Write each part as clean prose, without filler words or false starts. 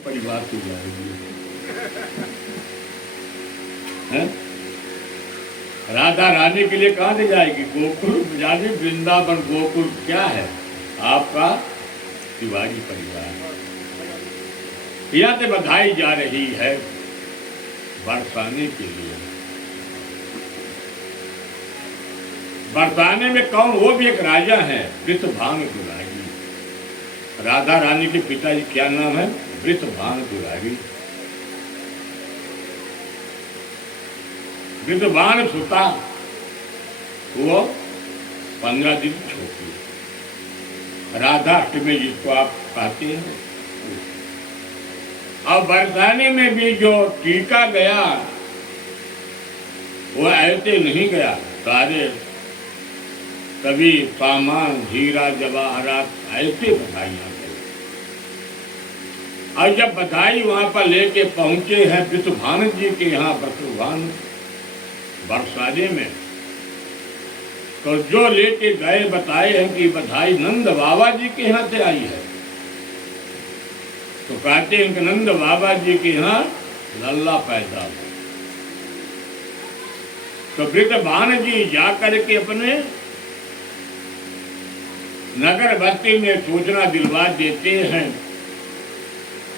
परिवार से जाएगी है? राधा रानी के लिए कहाँ ले जाएगी? गोकुल यानी वृंदावन गोकुल क्या है आपका? शिवाजी परिवार। यहाँ से बधाई जा रही है बरसाने के लिए। बरसाने में कौन? वो भी एक राजा है, वृषभानु दुलारी। राधा रानी के पिताजी क्या नाम है? वृषभानु दुलारी। वृषभानु सुता वो 15 दिन छोटी। राधा अष्टमी जिसको आप कहते हैं। अब बरसाने में भी जो टीका गया वो ऐसे नहीं गया। सारे कभी सामान हीरा जवाहरात ऐसे बधाइयाँ गए। और जब बधाई वहां पर लेके पहुंचे हैं वृषभानु जी के यहाँ बरसाने में, तो जो लेके गए बताए हैं कि बधाई नंद बाबा जी के यहाँ से आई है। तो कहते हैं कि नंद बाबा जी के यहाँ लल्ला पैदा हो। तो वृषभानु जी जाकर के अपने नगर बस्ती में सूचना दिलवा देते हैं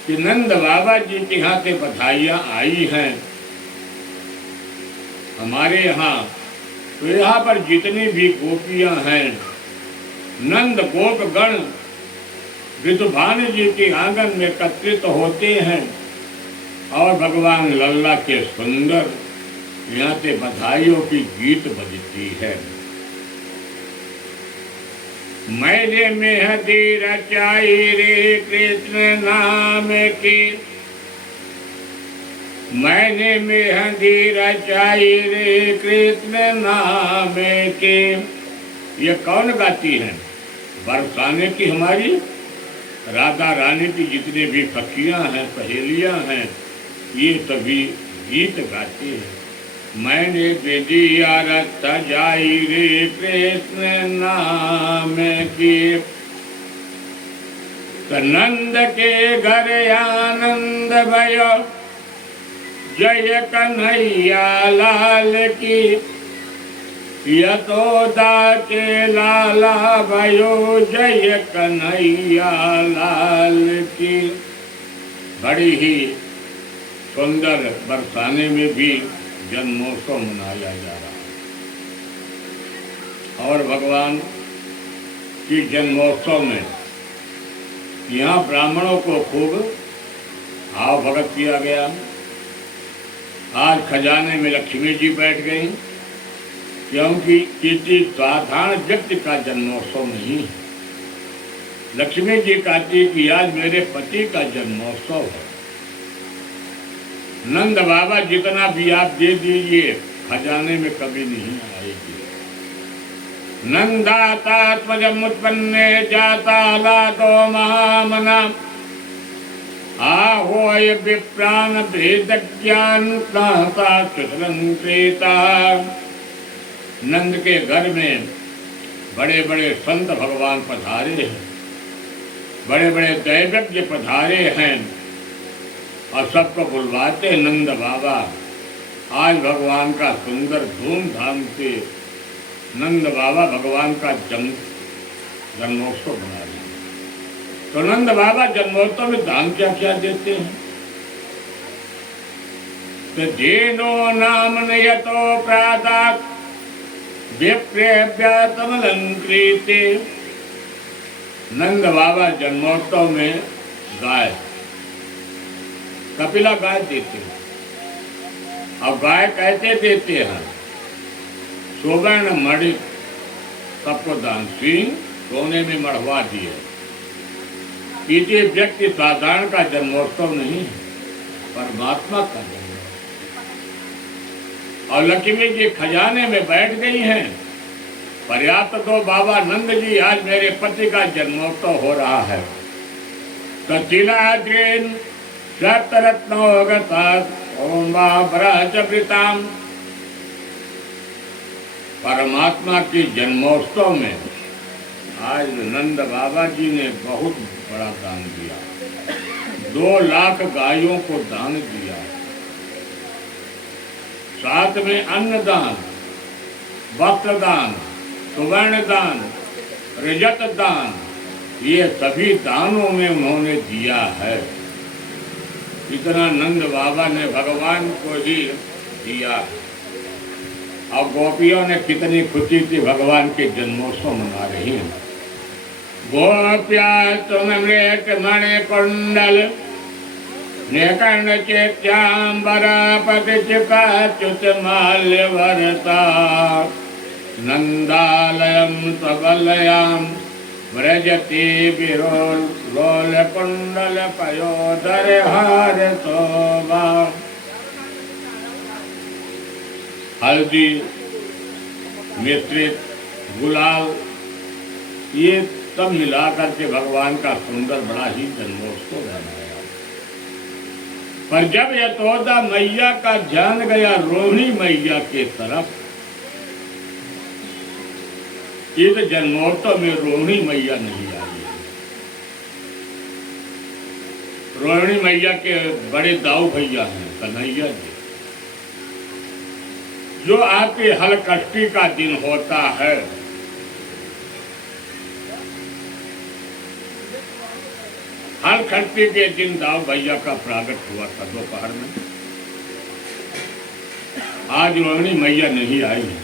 कि नंद बाबा जी के यहाँ से बधाइयाँ आई हैं हमारे यहाँ। तो यहाँ पर जितनी भी गोपियाँ हैं, नंद गोप गण वृषभानु जी के आंगन में एकत्रित होते हैं और भगवान लल्ला के सुंदर यहाँ से बधाइयों की गीत बजती है। मैंने मेहंदी रचाई रे कृष्ण नाम की, मैंने मेहंदी रचाई रे कृष्ण नाम की। ये कौन गाती है? बरसाने की हमारी राधा रानी की जितने भी सखियां हैं, सहेलियां हैं, ये सभी गीत गाते हैं। मैंने विधिया रत जाई रे कृष्ण नाम की, नंद के घर आनंद भयो जय कन्हैया लाल की, यशोदा के लाला भयो जय कन्हैया लाल की। बड़ी ही सुंदर बरसाने में भी जन्मोत्सव मनाया जा रहा है। और भगवान की जन्मोत्सव में यहाँ ब्राह्मणों को खूब भाव भगत किया गया। आज खजाने में लक्ष्मी जी बैठ गई, क्योंकि किसी साधारण व्यक्ति का जन्मोत्सव नहीं है। लक्ष्मी जी कहती कि आज मेरे पति का जन्मोत्सव है। नंद बाबा जितना भी आप दे दीजिए खजाने में कभी नहीं आएगी। नंदात्मज उत्पन्ने जाता लादो महामना, आहोय विप्राण भेद ज्ञान सुतलंकृता। नंद के घर में बड़े बड़े संत भगवान पधारे हैं, बड़े बड़े दैवज्ञ पधारे हैं और सबको बुलवाते हैं। नंद बाबा आज भगवान का सुंदर धूमधाम से नंद बाबा भगवान का जन्मोत्सव बना रहे हैं। तो नंद बाबा जन्मोत्सव में दान क्या क्या देते हैं? तो जेनो नाम नयतो प्रादात विप्रेभ्यातमलंकृते। नंद बाबा जन्मोत्सव में गाय, कपिला गाय देते हैं। अब गाय कैसे देते हैं? सुवर्ण मणि सबको दान, सिंह सोने में मढ़वा दिए। किसी व्यक्ति साधारण का जन्मोत्सव नहीं है, परमात्मा का जन्मोत्सव। और लक्ष्मी जी खजाने में बैठ गई हैं। पर्याप्त तो बाबा नंद जी आज मेरे पति का जन्मोत्सव हो रहा है। तो तिलाद्रेन शतरत्नोगता ओम बाबराजवृताम। परमात्मा के जन्मोत्सव में आज नंद बाबा जी ने बहुत बड़ा दान दिया। 2 लाख गायों को दान दिया, साथ में अन्न दान, वस्त्र दान, सुवर्ण दान, रजत दान, ये सभी दानों में उन्होंने दिया है। इतना नंद बाबा ने भगवान को ही दिया। और गोपियों ने कितनी खुशी से भगवान के जन्मोत्सव मना रही हैं। गोप्या तुम मृत मणि कुंडल निकर्ण चेत्यांबरा पतिचिकाच्युत माल्य भरता नंदालयम सबलयाम व्रजति विरोल रोल कुंडल पयोदर हार शोभा। हल्दी, मिश्रित, गुलाल, ये सब मिलाकर के भगवान का सुंदर बड़ा ही जन्मोत्सव मनाया। पर जब यशोदा मैया का ध्यान गया रोहिणी मैया के तरफ, इस जन्मोत्सव में रोहिणी मैया नहीं आई। रोहिणी मैया के बड़े दाऊ भैया हैं कन्हैया जी। जो आपके हलकष्टी का दिन होता है, हलकष्टी के दिन दाऊ भैया का प्रागट हुआ था दोपहर में। आज रोहिणी मैया नहीं आई है।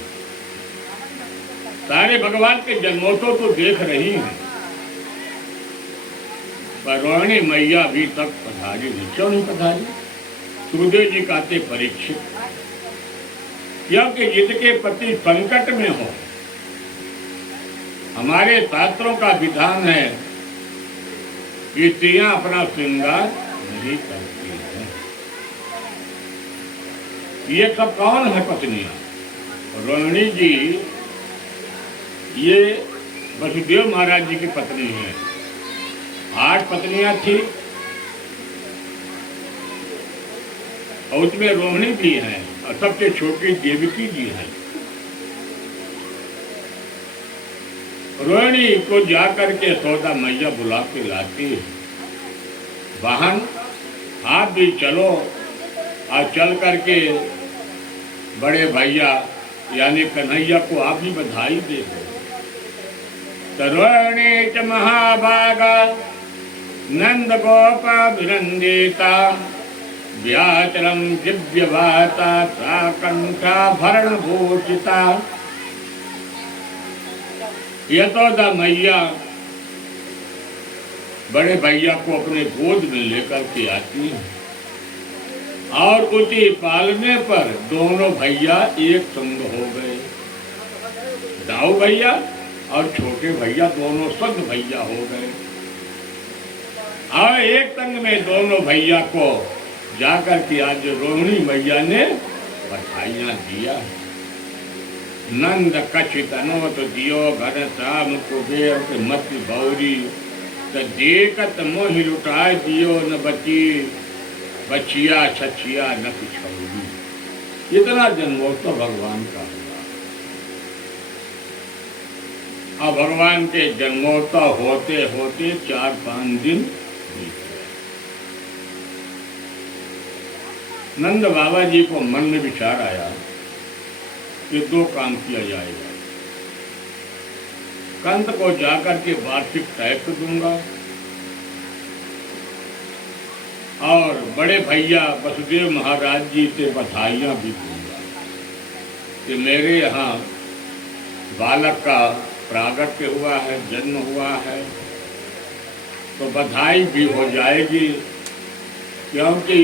सारे भगवान के जन्मोत्सव तो देख रही हैं, पर रोहिणी मैया अभी तक पधारी नहीं। क्यों नहीं पधारी? सुखदेव जी कहते परीक्षित, क्योंकि जिसके पति संकट में हो, हमारे शास्त्रों का विधान है कि स्त्रियां अपना श्रृंगार नहीं करती हैं। ये सब कौन है पत्नियां? रोहिणी जी ये वसुदेव महाराज जी की पत्नी हैं। 8 पत्नियां थी और उसमें रोहिणी भी हैं और सबसे छोटी देवकी जी हैं। रोहिणी को जाकर के यशोदा मैया बुला के लाती है, बहन आप भी चलो और चल करके बड़े भैया यानी कन्हैया को आप भी बधाई दे दो। रोहिणी च महाभागा नंद गोपाभिनंदिता व्याचरम दिव्यवाता सा कंठाभरण भूषिता। यशोदा मैया बड़े भैया को अपने गोद में लेकर के आती है और उसी पालने पर दोनों भैया एक संग हो गए। दाऊ भैया और छोटे भैया दोनों संग भैया हो गए और एक संग में दोनों भैया को जाकर के आज रोहिणी मैया ने बधाइयां दिया। नंद कछित अनोत दियो घर शाम कुबेर मत बौरी त देखत मोहि लुटाए दियो न बची बचिया छछिया न पिछौरी। इतना जन्मोत्सव भगवान का हुआ। अब भगवान के जन्मोत्सव होते होते 4-5 दिन बीत गए। नंद बाबा जी को मन में विचार आया कि 2 काम किया जाएगा। कंत को जाकर के वार्षिक टैक्स दूंगा और बड़े भैया वसुदेव महाराज जी से बधाइयां भी दूंगा कि मेरे यहाँ बालक का प्रागट्य हुआ है, जन्म हुआ है, तो बधाई भी हो जाएगी। क्योंकि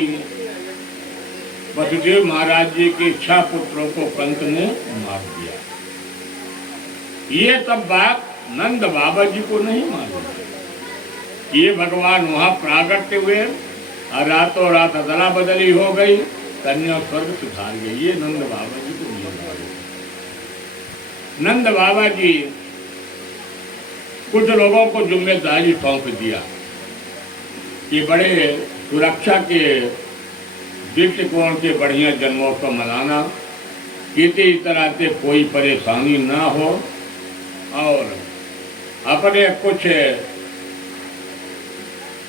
वसुदेव महाराज जी के 6 पुत्रों को कंस ने मार दिया। ये सब बात नंद बाबा जी को नहीं मालूम। ये भगवान वहां प्रागट्य हुए और रातों रात अदला बदली हो गई, कन्या स्वर्ग सुधार गई। ये नंद बाबा जी को नहीं मालूम। नंद बाबा जी कुछ लोगों को जिम्मेदारी सौंप दिया कि बड़े सुरक्षा के दृष्टिकोण से बढ़िया जन्मोत्सव मनाना, किसी तरह से कोई परेशानी ना हो और अपने कुछ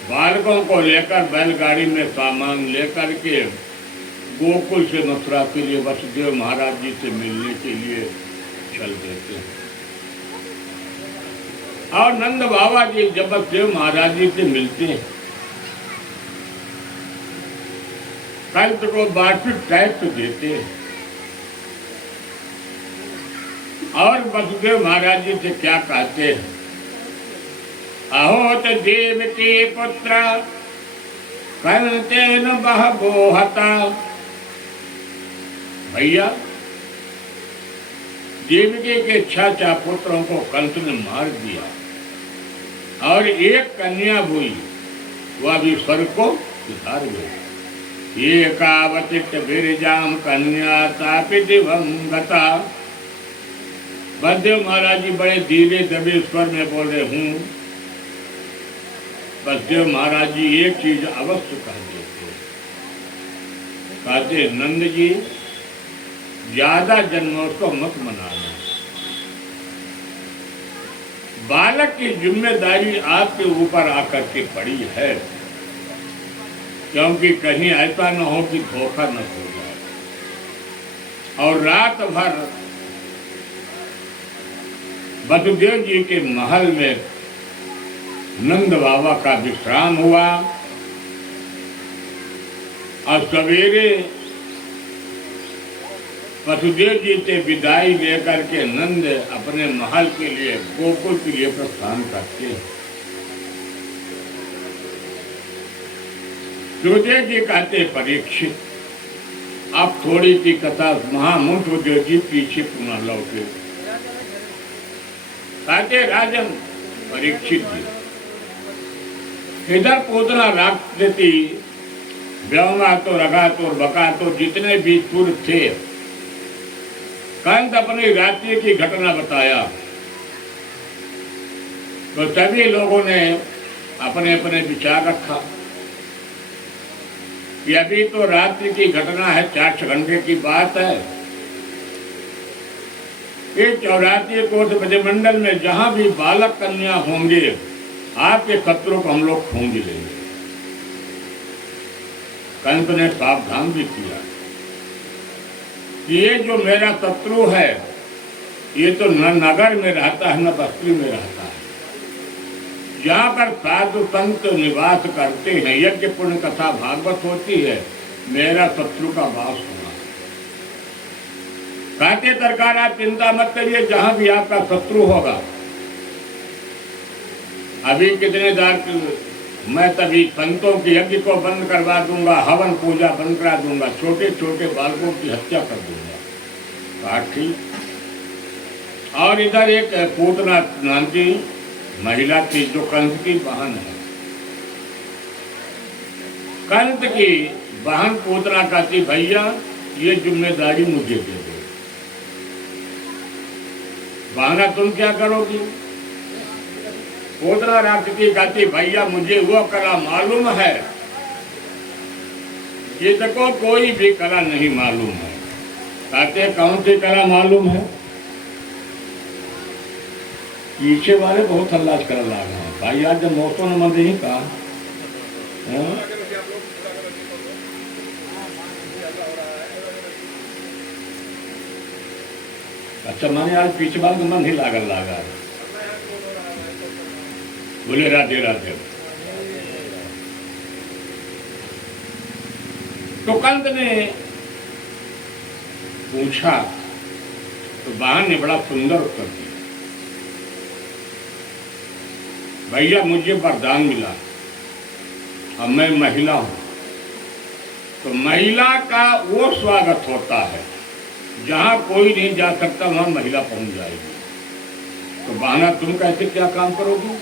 बालकों को लेकर बैलगाड़ी में सामान लेकर के गोकुल से मथुरा के लिए वसुदेव महाराज जी से मिलने के लिए चल देते हैं। और नंद बाबा जी जब वसुदेव महाराज जी से मिलते हैं, कंस को बाटुक टाइप तो देते हैं और वसुदेव महाराज जी से क्या कहते हैं, अहोत देवकी पुत्र कंसेन बहवो हता। भैया, देवकी के 6 पुत्रों को कंस ने मार दिया और एक कन्या हुई, वह भी स्वर्ग को सिधार गई। एकावचित विरजाम कन्या तापि दिवं गता। वसुदेव महाराज जी बड़े धीरे दबे स्वर में बोल रहे हूँ। वसुदेव महाराज जी एक चीज अवश्य कह देते, कहते नंद जी ज्यादा जन्मोत्सव मत मनाना, बालक की जिम्मेदारी आपके ऊपर आकर के पड़ी है, क्योंकि कहीं ऐसा न हो कि धोखा न हो जाए। और रात भर वसुदेव जी के महल में नंद बाबा का विश्राम हुआ और सवेरे वसुदेव जी से विदाई लेकर के नंद अपने महल के लिए गोकुल के लिए प्रस्थान करते हैं। सुखदेव जी कहते परीक्षित, अब थोड़ी सी कथा महामुख सुखदेव जी पीछे पुनः लौटे। कहते राजन परीक्षित जी, इधर पूतना राक्षसी व्योमातुर अघातुर बकातुर जितने भी सुर थे, कंस अपनी राज्य की घटना बताया तो सभी लोगों ने अपने अपने विचार रखा कि अभी तो रात्रि की घटना है, 4 घंटे की बात है। इस 84 कोष ब्रजमंडल में जहां भी बालक कन्या होंगे, आपके शत्रु को हम लोग खूंज लेंगे। कंस ने सावधान भी किया कि ये जो मेरा शत्रु है, ये तो न नगर में रहता है न बस्ती में रहता है, जहाँ पर साधु संत निवास करते हैं, यज्ञ पुण्य कथा भागवत होती है, मेरा शत्रु का वास हुआ। कहते सरकार आप चिंता मत करिए, जहाँ भी आपका शत्रु होगा, अभी कितने मैं तभी संतों के यज्ञ को बंद करवा दूंगा, हवन पूजा बंद करा दूंगा, छोटे छोटे बालकों की हत्या कर दूंगा। कहा ठीक। और इधर एक पूतना नाम की महिला थी जो कंस की बहन है। कंस की बहन पूतना कहती भैया ये जिम्मेदारी मुझे दे दो। बहना तुम क्या करोगी? पूतना राक्षसी कहती भैया मुझे वो कला मालूम है जिसको कोई भी कला नहीं मालूम है। कहते कौन सी कला मालूम है? पीछे वाले बहुत हल्ला कर रहा है भाई, आज जब मौसम ने मंदिर ही कहा अच्छा, मैंने आज पीछे वाले का मन ही लागल लागा। बोले राधे राधे। तो कंस ने पूछा तो बहन ने बड़ा सुंदर उत्तर दिया, भैया मुझे वरदान मिला, अब मैं महिला हूं, तो महिला का वो स्वागत होता है जहां कोई नहीं जा सकता, वहां महिला पहुंच जाएगी। तो बहना तुम कैसे क्या काम करोगी?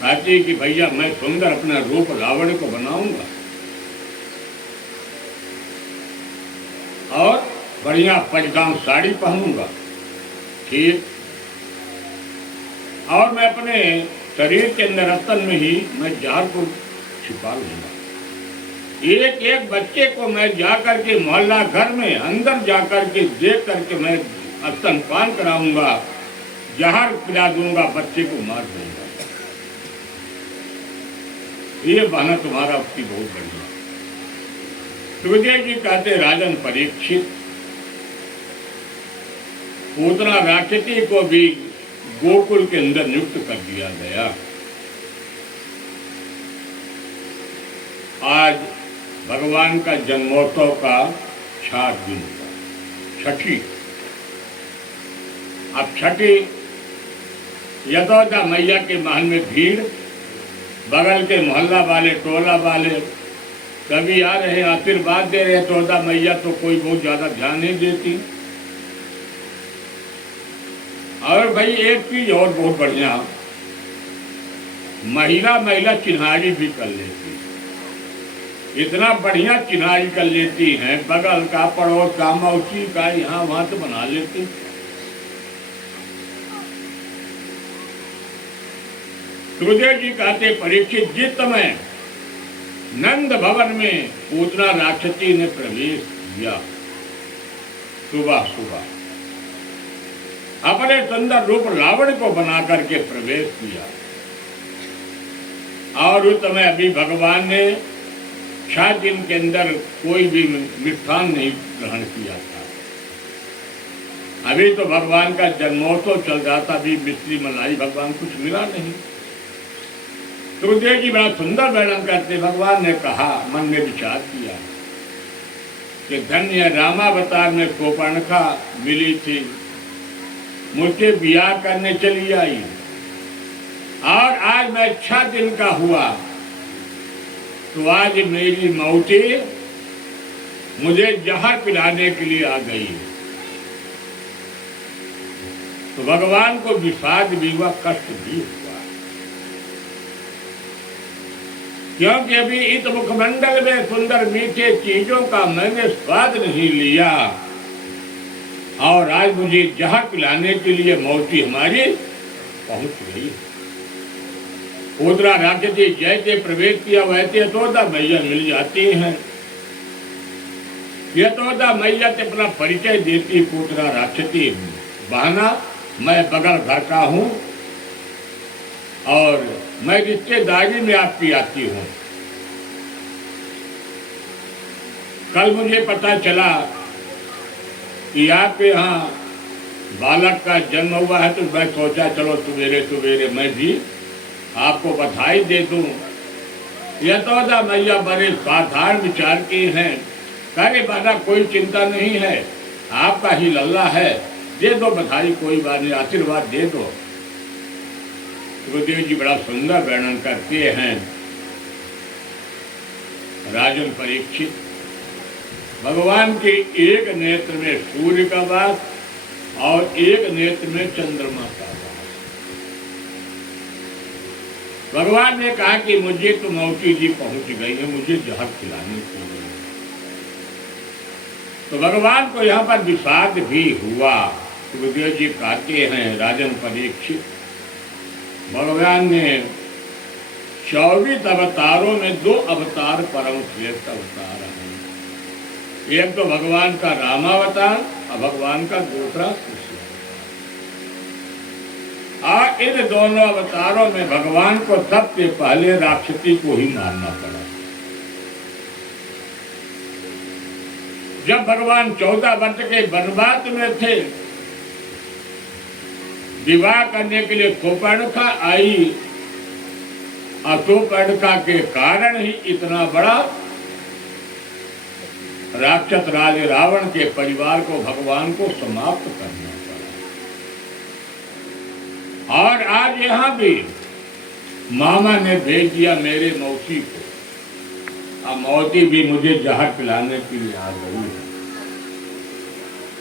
कहती कि भैया मैं सुंदर अपना रूप लावण्य को बनाऊंगा और बढ़िया पजगाम साड़ी पहनूंगा, ठीक, और मैं अपने शरीर के अंदर रतन में ही मैं जहर को छिपा लूंगा। एक एक बच्चे को मैं जाकर के मोहल्ला घर में अंदर जाकर के देख करके मैं स्तनपान कराऊंगा, जहर पिला दूंगा, बच्चे को मार दूंगा। ये बहाना तुम्हारा उसकी बहुत बढ़िया। सुखदेव जी कहते राजन परीक्षित, पूतना राक्षसी को भी गोकुल के अंदर नियुक्त कर दिया गया। आज भगवान का जन्मोत्सव का 6 दिन का छठी। अब छठी यशोदा मैया के महल में भीड़, बगल के मोहल्ला वाले, टोला वाले सभी आ रहे हैं, आशीर्वाद दे रहे हैं। यशोदा मैया तो कोई बहुत ज्यादा ध्यान नहीं देती। और भाई एक चीज और बहुत बढ़िया, महिला चिन्हारी भी कर लेती, इतना बढ़िया चिन्हारी कर लेती हैं, बगल का, पड़ोस का, मौसी का, यहाँ वहां तो बना लेती। सुखदेव जी कहते परीक्षित, जिस समय नंद भवन में पूतना राक्षसी ने प्रवेश किया, सुबह सुबह अपने सुंदर रूप रावण को बना करके प्रवेश किया, और उस समय अभी भगवान ने 6 दिन के अंदर कोई भी मिष्ठान नहीं ग्रहण किया था। अभी तो भगवान का जन्मोत्सव चल रहा था, अभी मिश्री मलाई भगवान कुछ मिला नहीं। सुखदेव जी बड़ा सुंदर वर्णन करते, भगवान ने कहा, मन में विचार किया कि धन्य रामावतार में शूर्पणखा मिली थी, मुझसे ब्याह करने चली आई, और आज मैं 6 दिन का हुआ, तो आज मेरी मौती मुझे जहर पिलाने के लिए आ गई। तो भगवान को विषाद भी हुआ, कष्ट भी हुआ, क्योंकि अभी इस मुखमंडल में सुंदर मीठे चीजों का मैंने स्वाद नहीं लिया, और आज मुझे जहर पिलाने के लिए मौती हमारी पहुंच गई। पूतना राक्षसी जैसे प्रवेश किया वैसे यशोदा मैया मिल जाती हैं। यशोदा मैया से अपना परिचय देती, पूतना राक्षसी, बहाना मैं बगल घर का हूं और मैं रिश्तेदारी में आपकी आती हूं। कल मुझे पता चला कि आपके यहाँ बालक का जन्म हुआ है, तो मैं सोचा चलो सवेरे सवेरे मैं भी आपको बधाई दे दूं। यशोदा मैया बड़े साधारण विचार की हैं, कहे बाबा कोई चिंता नहीं है, आपका ही लल्ला है, दे दो बधाई, कोई बात नहीं, आशीर्वाद दे दो। सुखदेव जी बड़ा सुंदर वर्णन करते हैं, राजन परीक्षित, भगवान के एक नेत्र में सूर्य का वास और एक नेत्र में चंद्रमा का वास। भगवान ने कहा कि मुझे तो मौसी जी पहुंच गई है, मुझे जहर खिलाने के लिए। तो भगवान को यहाँ पर विषाद भी हुआ। सुखदेव जी कहते हैं, राजन परीक्षित, भगवान ने 24 अवतारों में 2 अवतार परम श्रेष्ठ अवतार हैं। एक तो भगवान का रामावतार और भगवान का दूसरा कृष्ण अवतार। और इन दोनों अवतारों में भगवान को सबसे पहले राक्षसी को ही मारना पड़ा। जब भगवान 14 वर्ष के वनवास में थे, विवाह करने के लिए शूर्पणखा आई, और शूर्पणखा के कारण ही इतना बड़ा राक्षस राज रावण के परिवार को भगवान को समाप्त करना पड़ा। और आज यहाँ भी मामा ने भेज दिया मेरे मौसी को, अब मौसी भी मुझे जहर पिलाने के लिए आ गई है,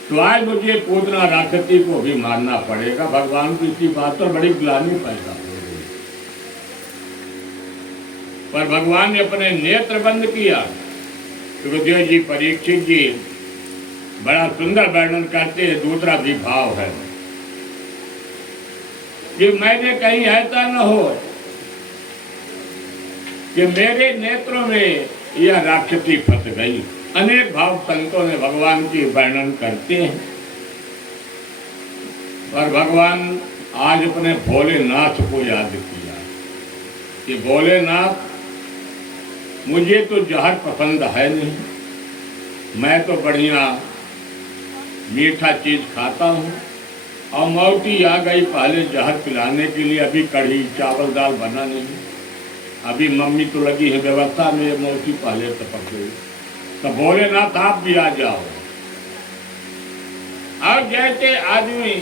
तो आज मुझे पूतना राक्षसी को भी मारना पड़ेगा। भगवान की इसी बात पर बड़ी ग्लानि पैदा हो गई, पर भगवान ने अपने नेत्र बंद किया। सुखदेव जी परीक्षित जी बड़ा सुंदर वर्णन करते हैं, दूसरा भी भाव है कि मैंने कहीं ऐसा न हो कि मेरे नेत्रों में यह राक्षसी फंस गई। अनेक भाव संतों ने भगवान की वर्णन करते हैं, पर भगवान आज अपने भोलेनाथ को याद किया कि भोलेनाथ मुझे तो जहर पसंद है नहीं, मैं तो बढ़िया मीठा चीज खाता हूँ। और मौती आ गई पहले जहर पिलाने के लिए, अभी कढ़ी चावल दाल बना नहीं, अभी मम्मी तो लगी है व्यवस्था में, मौती पहले टपक गई। तो भोलेनाथ आप भी आ जाओ। और जैसे आदमी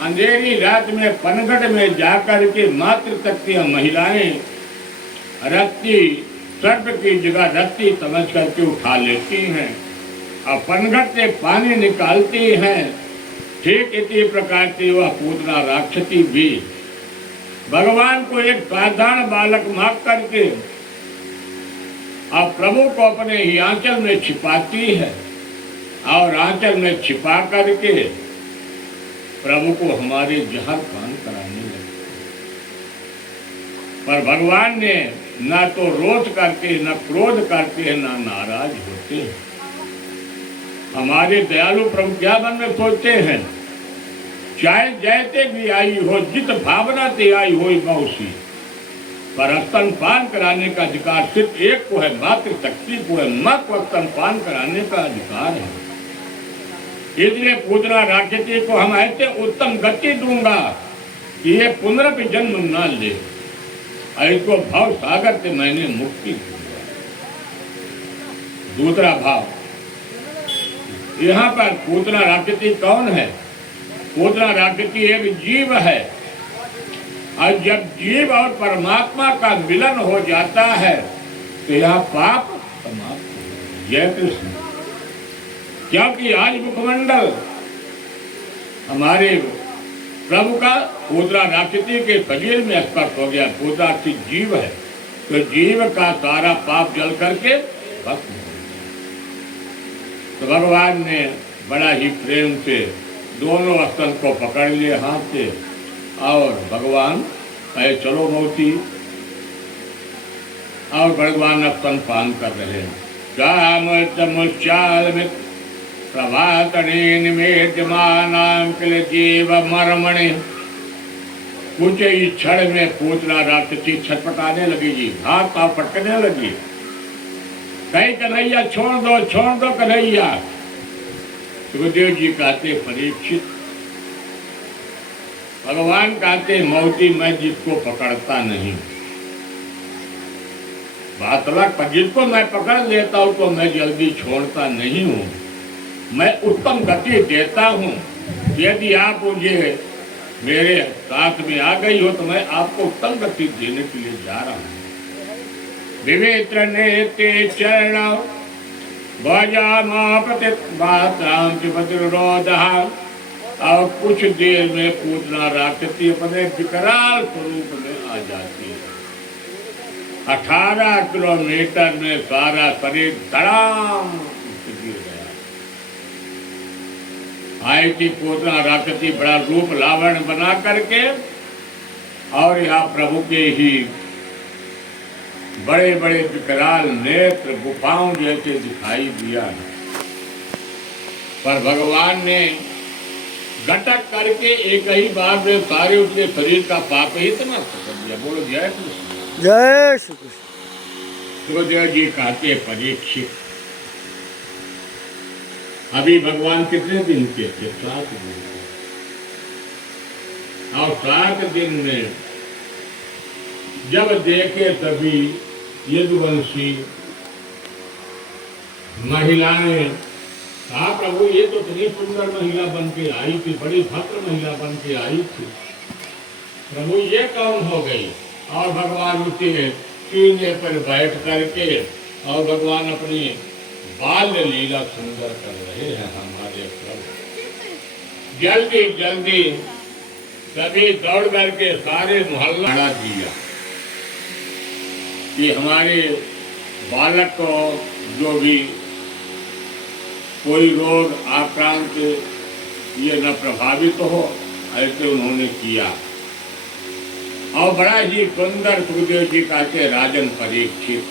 अंधेरी रात में पनघट में जाकर के मातृशक्ति महिलाएं रत्ती सर्प की जगह रत्ती समझ करके उठा लेती हैं और पनघट से पानी निकालती हैं, ठीक इसी प्रकार से वह पूतना राक्षसी भी भगवान को एक साधारण बालक मान करके और प्रभु को अपने ही आंचल में छिपाती है और आंचल में छिपा करके प्रभु को हमारे जहर पान कराने लगती। पर भगवान ने न तो रोष करते, न क्रोध करते, न नाराज होते। हमारे दयालु प्रभु क्या मन में सोचते हैं, चाहे जैसे भी आई हो, जित भावना से आई हो मौसी, पर स्तनपान कराने का अधिकार सिर्फ एक को है, मातृशक्ति को है, माँ को स्तनपान कराने का अधिकार है। इसलिए पूतना राक्षसी को हम ऐसे उत्तम गति दूंगा कि ये पुनरपि जन्म न ले, इसको भाव सागर से मैंने मुक्ति दूंगा। दूसरा भाव, यहाँ पर पूतना राक्षसी कौन है? पूतना राक्षसी एक जीव है, और जब जीव और परमात्मा का मिलन हो जाता है तो यह पाप समाप्त हो। जय कृष्ण। क्योंकि आज मुखमंडल हमारे प्रभु का पूतना राक्षसी के शरीर में स्पर्श हो गया। पूतना जीव है तो जीव का सारा पाप जल करके भस्म हो गया। तो भगवान ने बड़ा ही प्रेम से दोनों स्तन को पकड़ लिए हाथ से और भगवान कहे चलो मौसी, और भगवान स्तन पान कर रहे हैं। प्रभातने निमेद्यमानां किल जीव मर्मणि। कुछ इस क्षण में पूतना राक्षसी छटपटाने लगी जी, हाथ पाँव पटकने लगी। कहीं कन्हैया छोड़ दो कन्हैया। सुखदेव जी कहते परीक्षित, भगवान कहते मौसी मैं जिसको पकड़ता नहीं, बात अलग, पर जिसको मैं पकड़ लेता हूँ तो मैं जल्दी छोड़ता नहीं हूँ, मैं उत्तम गति देता हूँ। यदि आप मुझे मेरे साथ में आ गई हो तो मैं आपको उत्तम गति देने के लिए जा रहा हूँ। विवेत्र नेते चरण और कुछ देर में पूतना राक्षसी अपने विकराल स्वरूप में आ जाती है। 18 किलोमीटर में सारा शरीर धड़ाम गिर गया। आई थी पूतना राक्षसी बड़ा रूप लावण बना करके, और यहाँ प्रभु के ही बड़े बड़े विकराल नेत्र गुफाओं जैसे दिखाई दिया। पर भगवान ने घटक करके एक ही बार में सारे उसके शरीर का पाप ही इतना कर दिया। बोलो जय कृष्ण। जय श्री कृष्ण। सुखदेव जी कहते परीक्षित, अभी भगवान कितने दिन के थे? 7 दिन के। और 7 दिन में जब देखे तभी यदुवंशी महिलाएं, हाँ प्रभु ये तो इतनी सुंदर महिला बन के आई थी, बड़ी भद्र महिला बन के आई थी, प्रभु ये कौन हो गई? और भगवान उसे सीने पर बैठ करके और भगवान अपनी बाल्य लीला सुंदर कर रहे हैं हमारे प्रभु। जल्दी जल्दी सभी दौड़ करके सारे मोहल्ला दिया कि हमारे बालक को जो भी कोई रोग आक्रांत ये न प्रभावित हो, ऐसे उन्होंने किया। और बड़ा ही सुंदर सुखदेव जी कहते राजन परीक्षित,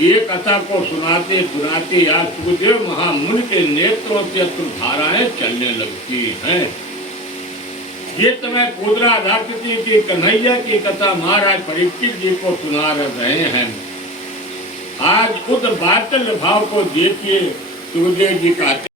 ये कथा को सुनाते सुनाते आज सुखदेव महामुनि के नेत्रों से धाराएं चलने लगती हैं। ये समय कोदरा दाकृति की कन्हैया की कथा महाराज परीक्षित जी को सुना रहे हैं। आज उस वात्सल्य भाव को देखिए, सुखदेव जी कहते